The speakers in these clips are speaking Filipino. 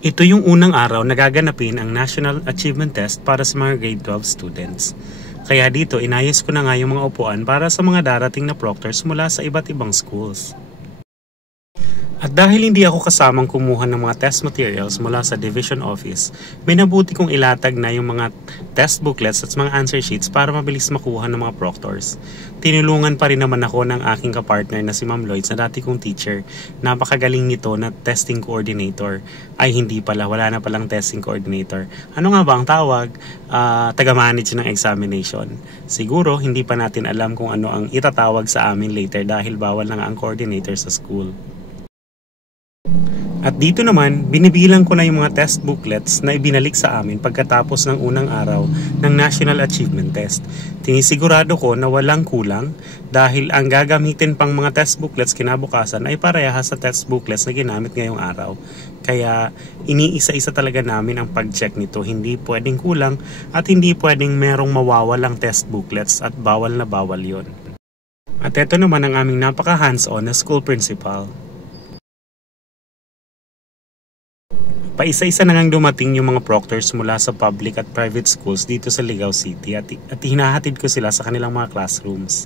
Ito yung unang araw na gaganapin ang National Achievement Test para sa mga grade 12 students. Kaya dito inayos ko na nga yung mga upuan para sa mga darating na proctors mula sa iba't ibang schools. At dahil hindi ako kasamang kumuha ng mga test materials mula sa division office, may nabuti kong ilatag na yung mga test booklets at mga answer sheets para mabilis makuha ng mga proctors. Tinulungan pa rin naman ako ng aking kapartner na si Ma'am Lloyd na dati kong teacher. Napakagaling nito na testing coordinator. Ay hindi pala, wala na palang testing coordinator. Ano nga ba ang tawag? Taga-manage ng examination. Siguro hindi pa natin alam kung ano ang itatawag sa amin later dahil bawal na nga ang coordinator sa school. At dito naman, binibilang ko na yung mga test booklets na ibinalik sa amin pagkatapos ng unang araw ng National Achievement Test. Tinisigurado ko na walang kulang dahil ang gagamitin pang mga test booklets kinabukasan ay parehas sa test booklets na ginamit ngayong araw. Kaya iniisa-isa talaga namin ang pag-check nito. Hindi pwedeng kulang at hindi pwedeng merong mawawalang test booklets at bawal na bawal yon. At ito naman ang aming napaka hands-on na school principal. Paisa-isa na ngang dumating yung mga proctors mula sa public at private schools dito sa Ligao City at hinahatid ko sila sa kanilang mga classrooms.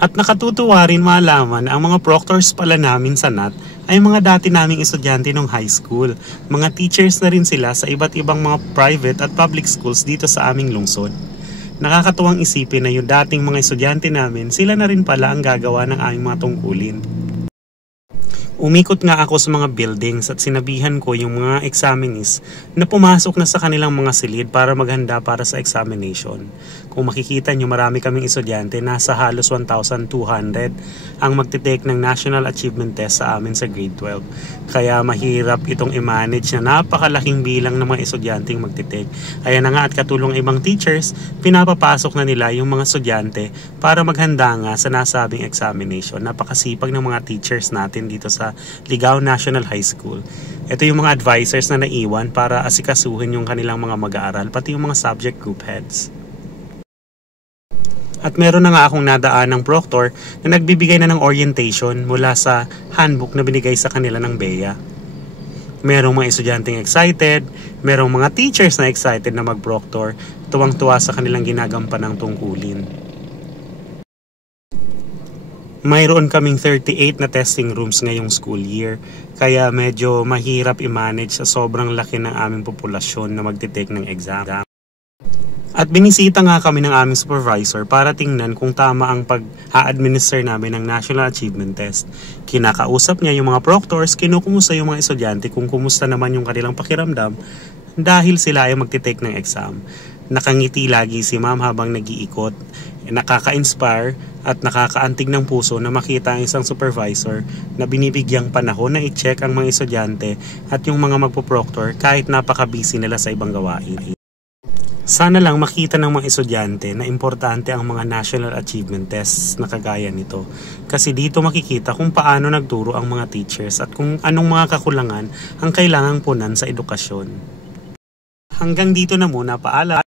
At nakatutuwa rin malaman ang mga proctors pala namin sa NAT ay mga dati naming estudyante ng high school. Mga teachers na rin sila sa iba't ibang mga private at public schools dito sa aming lungsod. Nakakatuwang isipin na yung dating mga estudyante namin, sila na rin pala ang gagawa ng aming mga tungkulin. Umikot nga ako sa mga buildings at sinabihan ko yung mga examinees na pumasok na sa kanilang mga silid para maghanda para sa examination. Kung makikita nyo, marami kaming estudyante, nasa halos 1,200 ang magtitake ng National Achievement Test sa amin sa grade 12. Kaya mahirap itong i-manage na napakalaking bilang ng mga estudyante yung magtitake. Kaya na nga at katulong ibang teachers, pinapapasok na nila yung mga estudyante para maghanda nga sa nasabing examination. Napakasipag ng mga teachers natin dito sa Ligao National High School. Ito yung mga advisors na naiwan para asikasuhin yung kanilang mga mag-aaral, pati yung mga subject group heads. At meron na nga akong nadaan ng proctor na nagbibigay na ng orientation mula sa handbook na binigay sa kanila ng BEA. Merong mga estudyanteng excited, merong mga teachers na excited na mag-proctor, tuwang-tuwa sa kanilang ginagampan ng tungkulin. Mayroon kaming 38 na testing rooms ngayong school year, kaya medyo mahirap i-manage sa sobrang laki ng aming populasyon na magtitake ng exam. At binisita nga kami ng aming supervisor para tingnan kung tama ang pag-a-administer namin ng National Achievement Test. Kinakausap niya yung mga proctors, kinukumusta yung mga estudyante kung kumusta naman yung kanilang pakiramdam dahil sila ay magtitake ng exam. Nakangiti lagi si ma'am habang nag-iikot. Nakaka-inspire at nakakaantig ng puso na makita ang isang supervisor na binibigyang panahon na i-check ang mga estudyante at yung mga magpo-proctor kahit napaka-busy nila sa ibang gawain. Sana lang makita ng mga estudyante na importante ang mga National Achievement Tests na kagaya nito. Kasi dito makikita kung paano nagturo ang mga teachers at kung anong mga kakulangan ang kailangang punan sa edukasyon. Hanggang dito na muna, paalam!